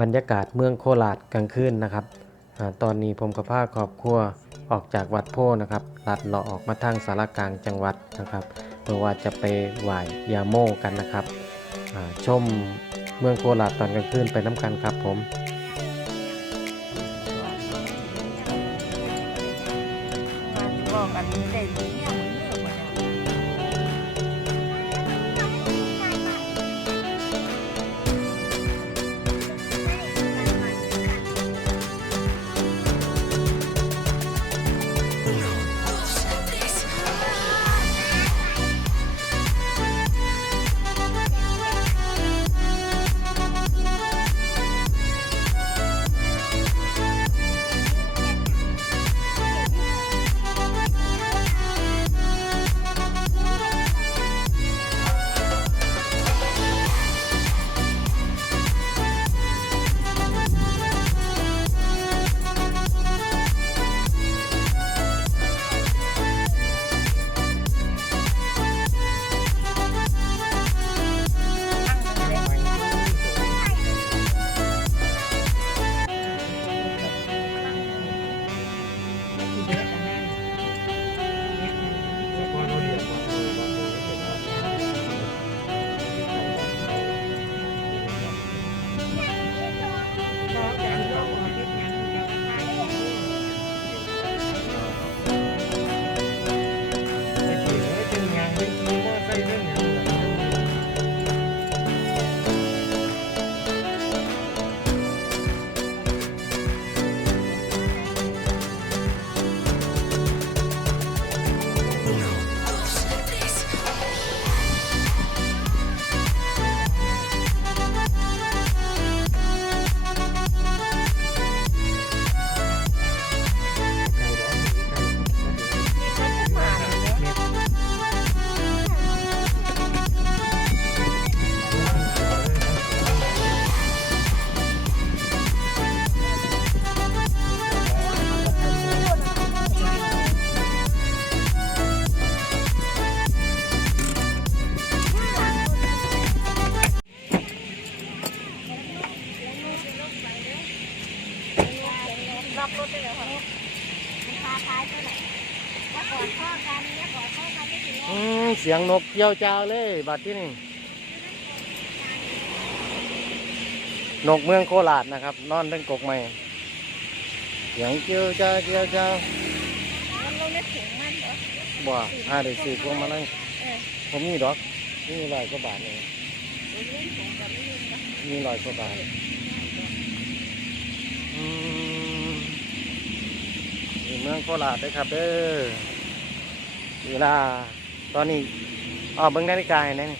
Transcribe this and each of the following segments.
บรรยากาศเมืองโคราชกลางคืนนะครับอตอนนี้ผมกับพาครอบครัวออกจากวัดโพนะครับลัดเลาะออกมาทางสารกลางจังหวัดนะครับเพื่อว่าจะไปไหว้ยาโมกันนะครับชมเมืองโคราชตอนกลางคืนไปน้ำกันครับผมบอกกันเด่นเนี่ เสียงนกเกี่ยวจ้าวเลยบัดที่นี่นกเมืองโคราชนะครับ นอนทั้งกกไม้เสียงเกี่ยวจ้าเกี่ยวจ้ามันลงในถุงมันเหรอบ่ห้าได้สี่พวงมาลัยเออผมมีดอกมีร้อยกว่าบาทเองเล่นถุงกับไม่ลืมนะมีร้อยกว่าบาทอืมนี่เมืองโคราชเลยครับเด้อเวลา ตอนนี้อ๋อเบิ่งนาฬิกาให้แน่นี่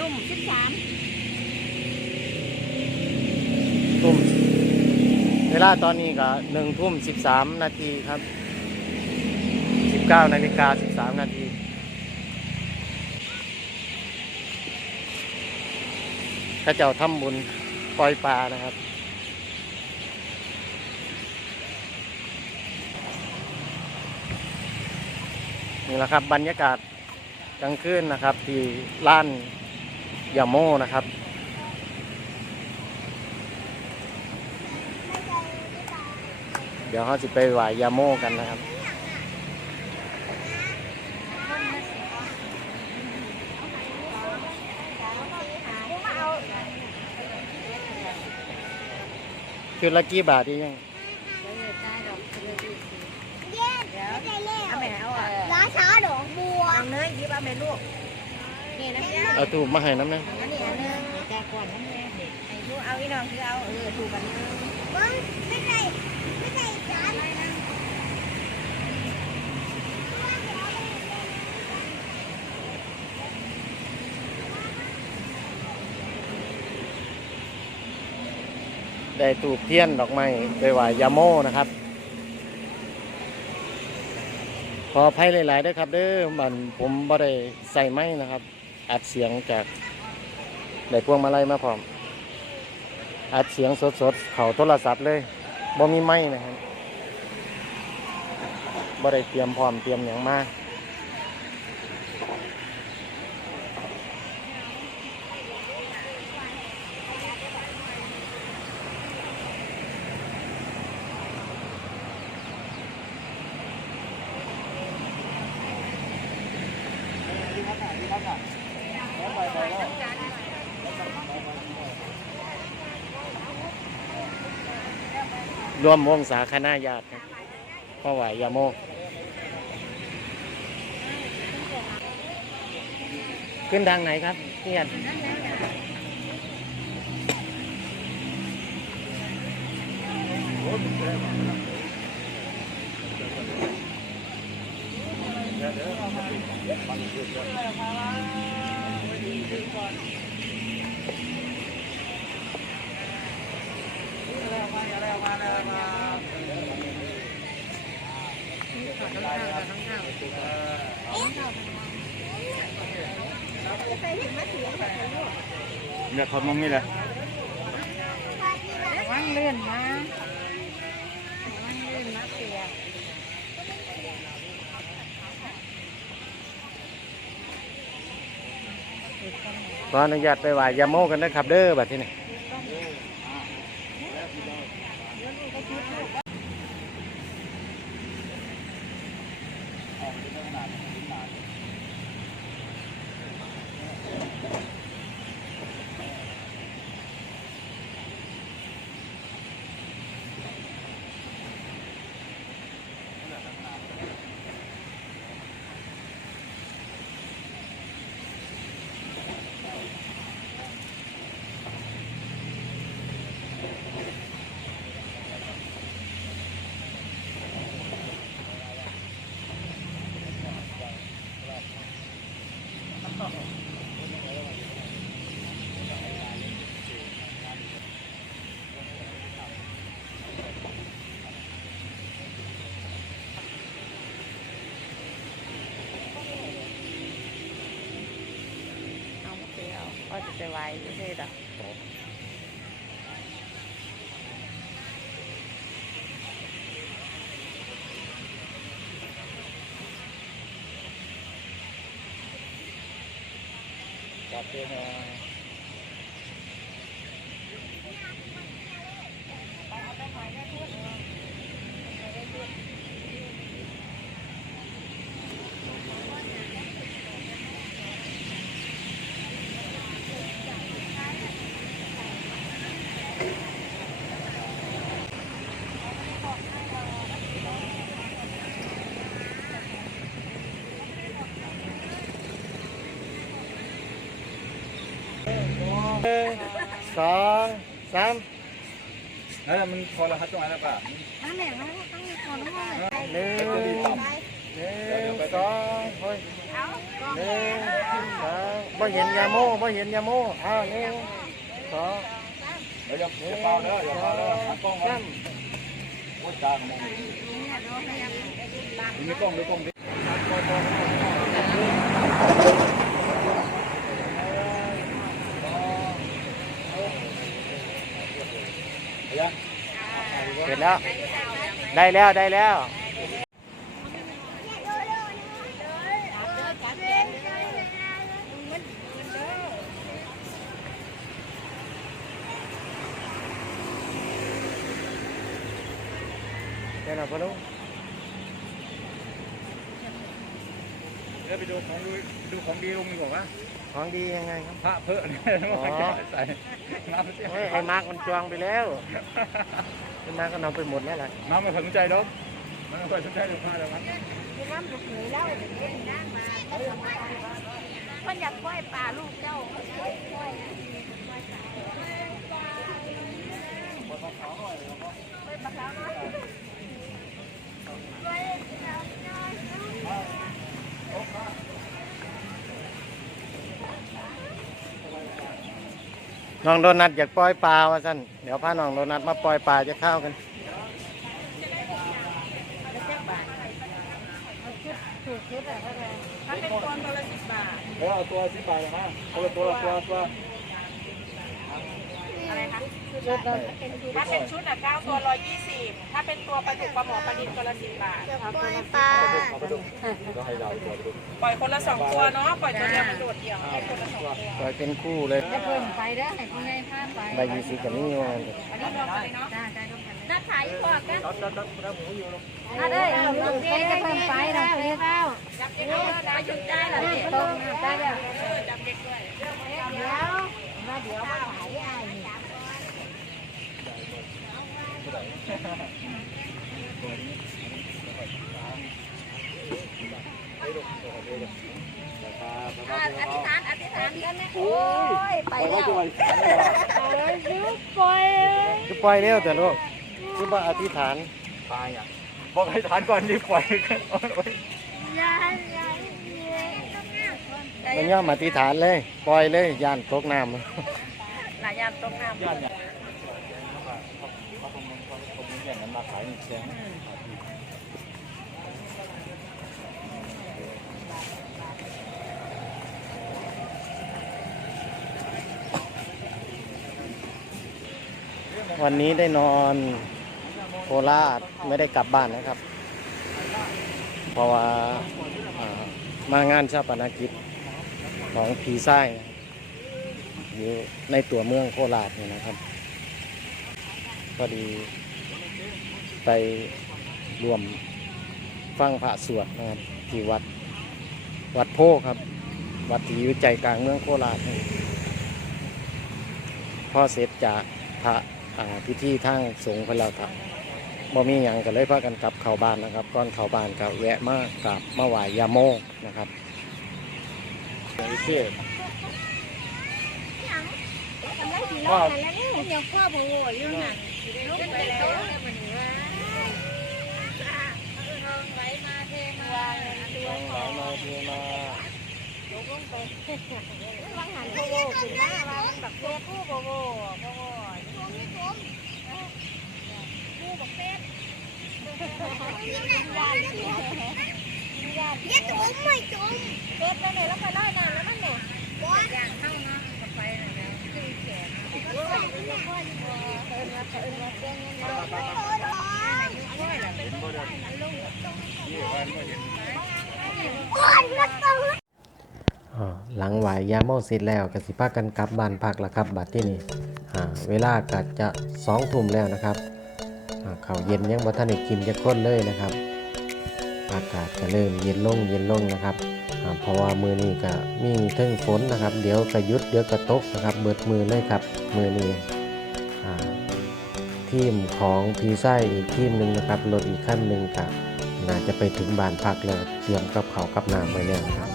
ตุ่มสิบสามทุ่มเวลาตอนนี้ก็หนึ่งทุ่มสิบสามนาทีครับสิบเก้านาฬิกาสิบสามนาทีข้าเจ้าทำบุญปล่อยปลานะครับ นี่แหละครับบรรยากาศกลางคืนนะครับที่ล้านยาโมนะครับเดี๋ยวเขาจะไปไหวายาโมกันนะครับ คือละกี่บาทดียัง เอาแม่เอาอะร้านช้าดอกบัว เอา เนยยิบเอาแม่ลูกนี่นะจ๊ะเอาถูกมาให้น้ำนะอันนี้อันนึงแต่ก่อนนั่นแม่ไอ้ลูกเอาอีน้องคือเอาเออถูกกันนึงมันไม่ใช่ไม่ใช่จานได้ตูบเทียนดอกไม้ไปไหวายาโมนะครับ ขออภัยหลายๆด้วยครับเด้อมันผมบ่ได้ใส่ไม้นะครับ อัดเสียงจากได้พวงมาลัยมาพร้อม อัดเสียงสดๆ เขาโทรศัพท์เลยบ่มีไม้นะครับบ่ได้เตรียมพร้อมเตรียมอย่างมาก รวมวงสาคณะญาติครับพ่อไหวยาโมขึ้นทางไหนครับเพี่อนเนี่ยว คนมองนี่แหละว่างเลื่อนมาว่างเลื่อนมาเสียขออนุญาตไปไหว้ยาโมกันนะครับเด้อแบัดที่นี่ เอา ก็จะไปไหรอจับเป็นสองสามนั่นมันพอแล้วครับตรงนั้นแล้วป่ะนั่นแหละมันต้องมีคนว่าหนึ่งหนึ่งสองเฮ้ยหนึ่งสองบ่เห็นยาโมบ่เห็นยาโม่อ้าวหนึ่งสองเดี๋ยวอย่าอย่าเป่าเด้ออย่าเป่าเด้อหันกล้องมาสามโอ้ยตาของมึงมีกล้องหรือกล้องดิเดี๋ยว เสร็จแล้ว ได้แล้วได้แล้วเดี๋ยวเราไปดูเดี๋ยวไปดูของดูดูของดีลุงดีกว่าของดียังไงครับพระเพิ่นใส่น้ำเสี ยเฮ้ยไอ้มาร์กมันจองไปแล้วไอ้มาร์กก็นำไปหมดแล้วแหละน้ำไม่สนใจดอกมันไม่ค่อยสนใจดูผ้าแล้วครับน้ำลูกหนูแล้วเล่นน้ำมาคนอยากปล่อยปลาลูกเจ้า น้องโดนัทอยากปล่อยปลาว่าสั่นเดี๋ยวพาน้องโดนัทมาปล่อยปลาจะเข้ากันถูกคิดอะก็เลยถ้าเป็นตัวตัวละสิบบาทเออเอาตัวสิบบาทมาตัวตัวตัวตัว ชุดเราเป็นชุดถ้าเป็นชุดอะเก้าตัวร้อยยี่สิบถ้าเป็นตัวปลาดุกปลาหมอปลาดินตัวละสิบบาทจะปล่อยปลาก็ให้เราตัวดูปล่อยคนละสองตัวเนาะ ปล่อยตัวเดียวมันโดดเดี่ยวให้คนละสองตัวปล่อยเป็นคู่เลยจะเพิ่มไปเด้อให้คุณยายพาไปใบยี่สิบกับนี่ว่าอันนี้รวมกันเลยเนาะจ้าได้ร่วมกันน่าขายพอกันตัดตัดตัดตัดหมูอยู่ลงอะเด้อเราเจ๊จะเพิ่มไปแล้วเรียกเอาจับเด็กด้วยนะหยุดได้เหรอนี่เนี่ยตรงได้แล้วเออจับเด็กด้วยเดี๋ยวมาเดี๋ยวมาขายไอ้นี่อธิษฐานอธิษฐานกันนะโอ้ยไปแล้วคือปล่อยเร็วแต่ลูกคือว่าอธิษฐานตายอะบอกให้ทานก่อนรีบปล่อยกันยังยังมันย่อมอธิษฐานเลย ปล่อยเลยย่านตกน้ำหลายยามตรงน้ำ ย่านเนี่ยเขาคงเขาคง แย่งกันมาขายนี่แซงวันนี้ได้นอนโคราชไม่ได้กลับบ้านนะครับ เพราะว่าอ่ามางานชาปนกิจของผีไส้อยู่ในตัวเมืองโคราชเนี่ยนะครับ พอดี ไปรวมฟังพระสวดนะครับที่วัดวัดโพครับ วัดที่อยู่ใจกลางเมืองโคราชนี่พอเสร็จจากพระอ่าพิธีทางสงฆ์พนเราครับบ่มีหยังก็เลยพากันกลับเข้าบ้านนะครับก่อนเข้าบ้านก็แวะมากราบมาไหว้ยาโมนะครับโอเคพ่อแล้วนี่ยังพ่อบ่โง่อยู่นั่น ลูกไปแล้วมันว่าไหลมาเทมาตัวไหลมาเทมาบางหันโบโบขึ้นมาว่ามันแบบเทผู้โบโบโบโบผู้บอกเป็ดเนี่ยจมไม่จมเป็ดแล้วเนี่ยแล้วไปไล่นานแล้วมันเนี่ยอยากเข้านะกับไปน่ะแล้วคือแขนเอิญมาเอิญมาเอิญมาเจ้าเงินเรา อ่าหลังไหว้ ยาโมเสร็จแล้วก็สิพากันกลับบ้านพักแล้วครับบัดที่นี่เวลาก็จะสองทุ่มแล้วนะครับอ่าข้าวเย็นยังบ่ทันได้กินจะคนเลยนะครับ อากาศก็เริ่มเย็นลงเย็นลงนะครับอ่าเพราะว่ามือนี้ก็มีทึงฝนนะครับ เดี๋ยวก็หยุดเดี๋ยวก็ตกนะครับเบิดมือเลยครับมือนี้อ่าทีมของพีไส้อีกทีมหนึ่งนะครับรถอีกขั้นหนึ่งก็น่าจะไปถึงบานพักแล้วเตรียมกับเขากับน้ำไว้แล้วนะครับ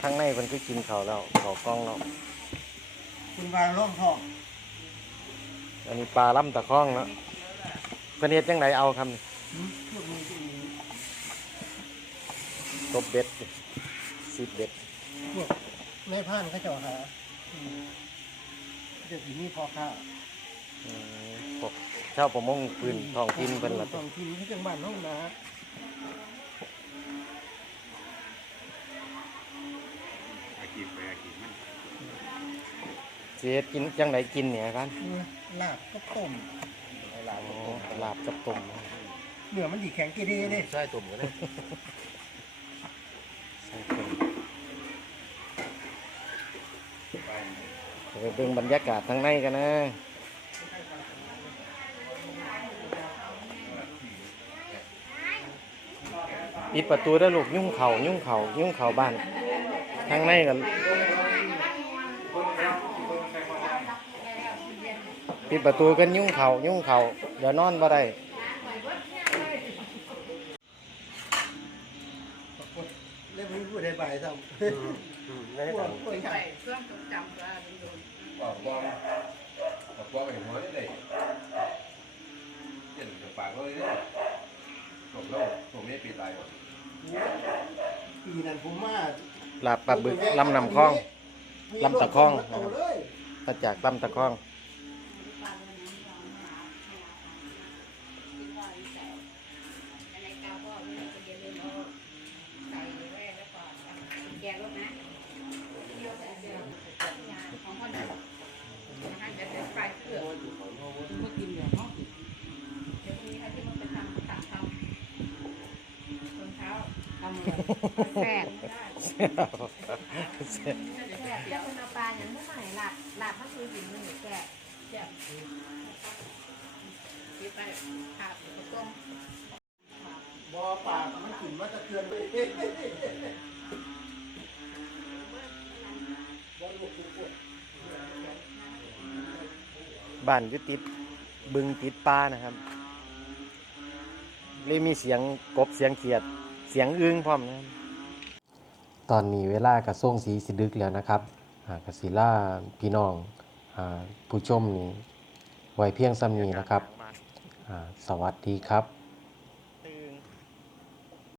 ข้างในมันก็กินเขาวแล้วเขากล้องแล้วคุณวางร่องทองอันนี้ปลาล่ำตะคองแล้วเพื่อนเฮ็ดยังไงเอาคำนี่ตบเบ็ดนี่สิบเบ็ดพวกแม่พ่านเขาเจาะหาเดี๋ยวทีนี้พอข้าวอืมพวกเช่าวประมงปืนทองกินเป็นละทองกินที่จังบ้านห้องนา เสียกินจังไหนกินเนี่ยกันลาบก็ต้มลาบลาบกับต้มเนื้อมันดีแข็งเกเรเลยใช่ต้มก็ได้ใช่ต้มไปเบิ่งบรรยากาศทางในกันนะปิดประตูได้อลูกยุ่งเขายุ่งเขายุ่งเขาบ้านทางในกัน ปิดประตูกันยุ่งเขายุ่งเขาเดี๋ยวนอนบ่ได้เล่มนี้พูดให้ไปซ้ำพวกพวกใหญ่บอกว่าบอกว่าไปหัวนี่เลยเจ็บปากเลยเนี่ยผมแล้วผมไม่ปิดตายหมดปีนั้นผมมาลาบปลาบึกลำนำคลองลำตะคองนะครับเลยมาจากลำตะคอง แซ่บเดี๋ยวคุณเอาปลาอย่างผู้ใหม่หลับหลับก็คือหินมันหนูแกะบอปากมันขึ้นมาตะเทือนเลยบอลูกทุกคนบ้านอยู่ติดบึงติดป่านะครับเลยมีเสียงกบเสียงเขียด เสียงอึ้งพร้อมนะครับตอนนี้เวลากระส่งสีสิดึกแล้วนะครับกระสีล่าพี่น้องอผู้ชมนี้ไว้เพียงซ้ำนี้นะครับ สวัสดีครับ